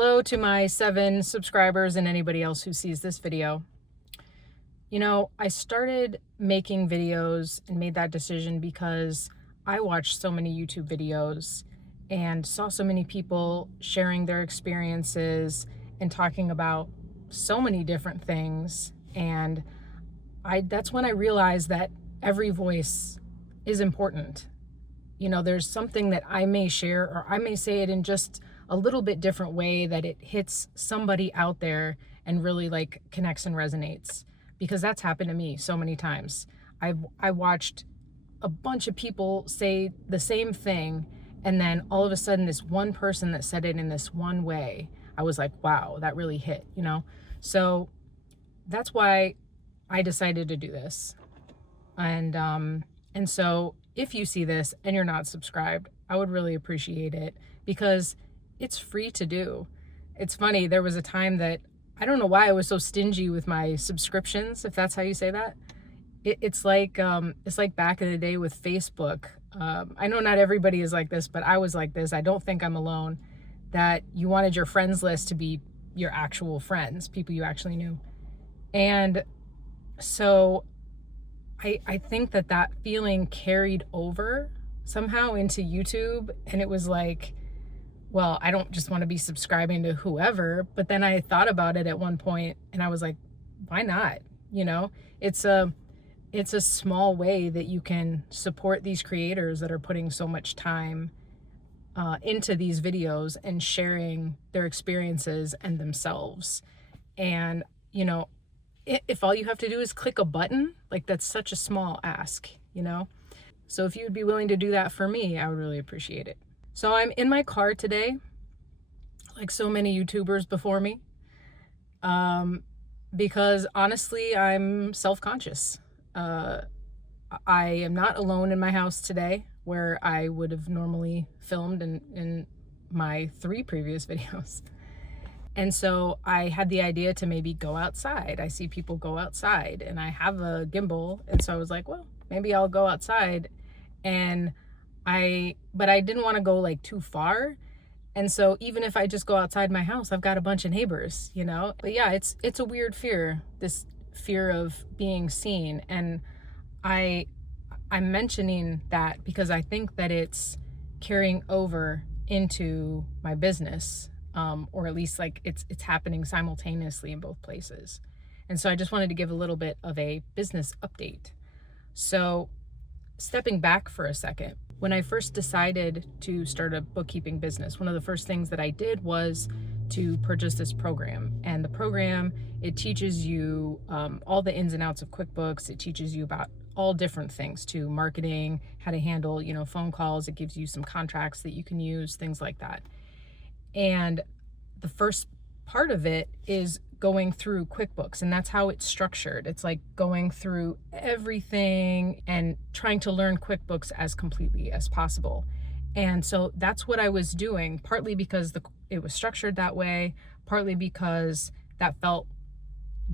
Hello to my 7 subscribers and anybody else who sees this video. You know, I started making videos and made that decision because I watched so many YouTube videos and saw so many people sharing their experiences and talking about so many different things. And that's when I realized that every voice is important. You know, there's something that I may share, or I may say it in just a little bit different way that it hits somebody out there and really like connects and resonates, because that's happened to me so many times. I watched a bunch of people say the same thing, and then all of a sudden this one person that said it in this one way, I was like, wow, that really hit, you know? So that's why I decided to do this. And so if you see this and you're not subscribed, I would really appreciate it, because it's free to do. It's funny, there was a time that I don't know why I was so stingy with my subscriptions, if that's how you say that. It's like back in the day with Facebook. I know not everybody is like this, but I was like this. I don't think I'm alone. That you wanted your friends list to be your actual friends, people you actually knew. And so I think that feeling carried over somehow into YouTube, and it was like, well, I don't just want to be subscribing to whoever. But then I thought about it at one point and I was like, why not? You know, it's a small way that you can support these creators that are putting so much time into these videos and sharing their experiences and themselves. And, you know, if all you have to do is click a button, like, that's such a small ask, you know? So if you would be willing to do that for me, I would really appreciate it. So I'm in my car today, like so many YouTubers before me, because honestly, I'm self-conscious. I am not alone in my house today, where I would have normally filmed in my 3 previous videos. And so I had the idea to maybe go outside. I see people go outside, and I have a gimbal. And so I was like, well, maybe I'll go outside. But I didn't want to go like too far. And so even if I just go outside my house, I've got a bunch of neighbors, you know? But yeah, it's a weird fear, this fear of being seen. And I'm mentioning that because I think that it's carrying over into my business. Or at least like it's happening simultaneously in both places. And so I just wanted to give a little bit of a business update. So stepping back for a second, when I first decided to start a bookkeeping business, one of the first things that I did was to purchase this program. And the program, it teaches you all the ins and outs of QuickBooks. It teaches you about all different things, to marketing, how to handle, you know, phone calls. It gives you some contracts that you can use, things like that. And the first part of it is going through QuickBooks, and that's how it's structured. It's like going through everything and trying to learn QuickBooks as completely as possible. And so that's what I was doing, partly because it was structured that way, partly because that felt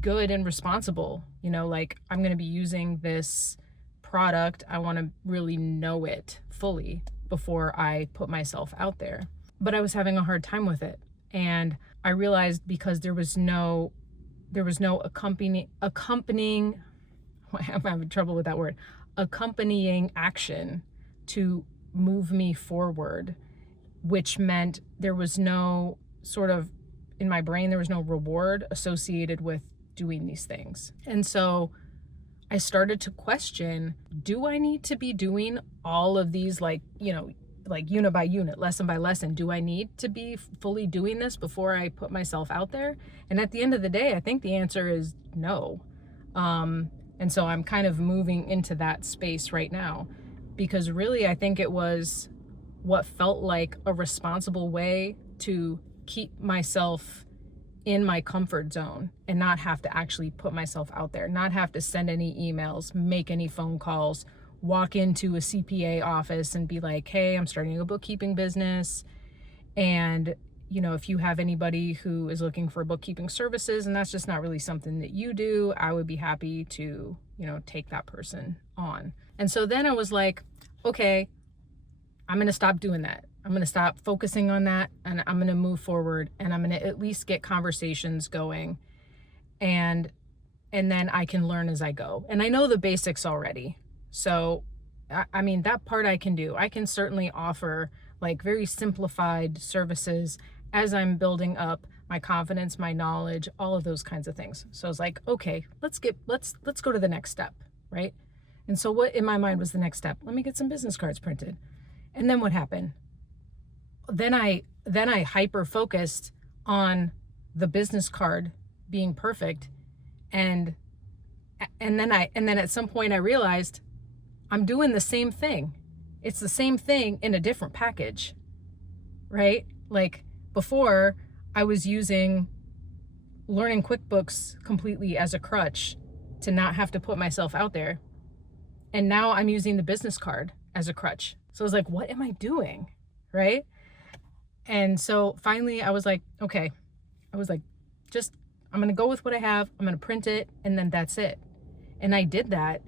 good and responsible. You know, like, I'm going to be using this product. I want to really know it fully before I put myself out there. But I was having a hard time with it. And I realized, because there was no accompanying, I'm having trouble with that word, accompanying action to move me forward, which meant there was no sort of, in my brain, there was no reward associated with doing these things. And so I started to question, do I need to be doing all of these, like, you know, like unit by unit, lesson by lesson? Do I need to be fully doing this before I put myself out there? And at the end of the day, I think the answer is no. And so I'm kind of moving into that space right now, because really I think it was what felt like a responsible way to keep myself in my comfort zone and not have to actually put myself out there, not have to send any emails, make any phone calls, walk into a CPA office and be like, hey, I'm starting a bookkeeping business. And, you know, if you have anybody who is looking for bookkeeping services and that's just not really something that you do, I would be happy to, you know, take that person on. And so then I was like, okay, I'm going to stop doing that. I'm going to stop focusing on that, and I'm going to move forward, and I'm going to at least get conversations going, and then I can learn as I go. And I know the basics already. So, I mean, that part I can do. I can certainly offer like very simplified services as I'm building up my confidence, my knowledge, all of those kinds of things. So I was like, okay, let's go to the next step, right? And so what in my mind was the next step? Let me get some business cards printed. And then what happened? Then I hyper focused on the business card being perfect, and then at some point I realized I'm doing the same thing. It's the same thing in a different package, right? Like before, I was using learning QuickBooks completely as a crutch to not have to put myself out there. And now I'm using the business card as a crutch. So I was like, what am I doing? Right? And so finally I was like, okay, I'm going to go with what I have. I'm going to print it, and then that's it. And I did that.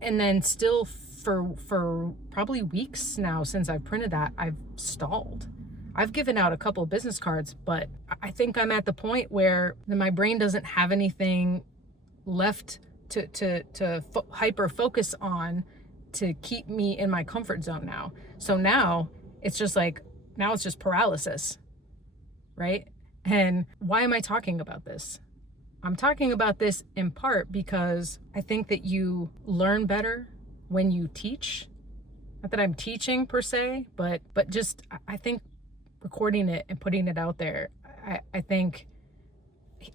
And then still for probably weeks now since I've printed that, I've stalled. I've given out a couple of business cards, but I think I'm at the point where my brain doesn't have anything left to hyper focus on to keep me in my comfort zone now. So now it's just paralysis, right? And why am I talking about this? I'm talking about this in part because I think that you learn better when you teach. Not that I'm teaching per se, but just I think recording it and putting it out there, I think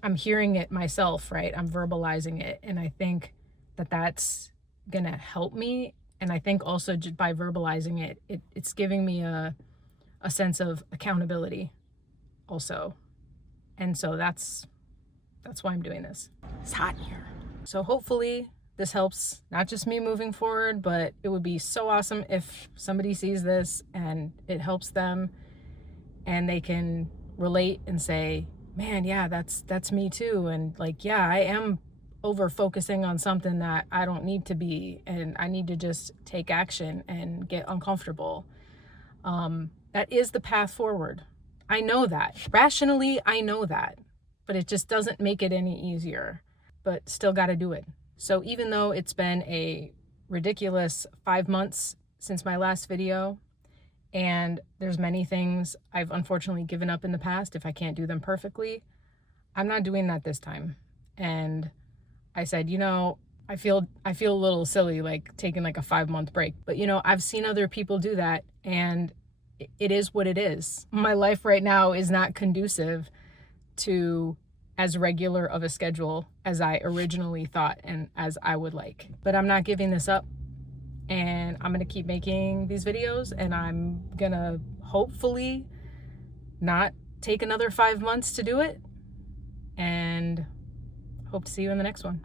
I'm hearing it myself, right? I'm verbalizing it, and I think that that's gonna help me. And I think also just by verbalizing it, it's giving me a sense of accountability also. And so that's why I'm doing this. It's hot in here. So hopefully this helps not just me moving forward, but it would be so awesome if somebody sees this and it helps them and they can relate and say, man, yeah, that's me too. And like, yeah, I am over focusing on something that I don't need to be, and I need to just take action and get uncomfortable. That is the path forward. I know that. Rationally, I know that. But it just doesn't make it any easier. But still got to do it. So even though it's been a ridiculous 5 months since my last video, and there's many things I've unfortunately given up in the past if I can't do them perfectly, I'm not doing that this time. And I said, I feel a little silly like taking like a 5-month break. But I've seen other people do that, and it is what it is. My life right now is not conducive to as regular of a schedule as I originally thought and as I would like. But I'm not giving this up, and I'm gonna keep making these videos, and I'm gonna hopefully not take another 5 months to do it, and hope to see you in the next one.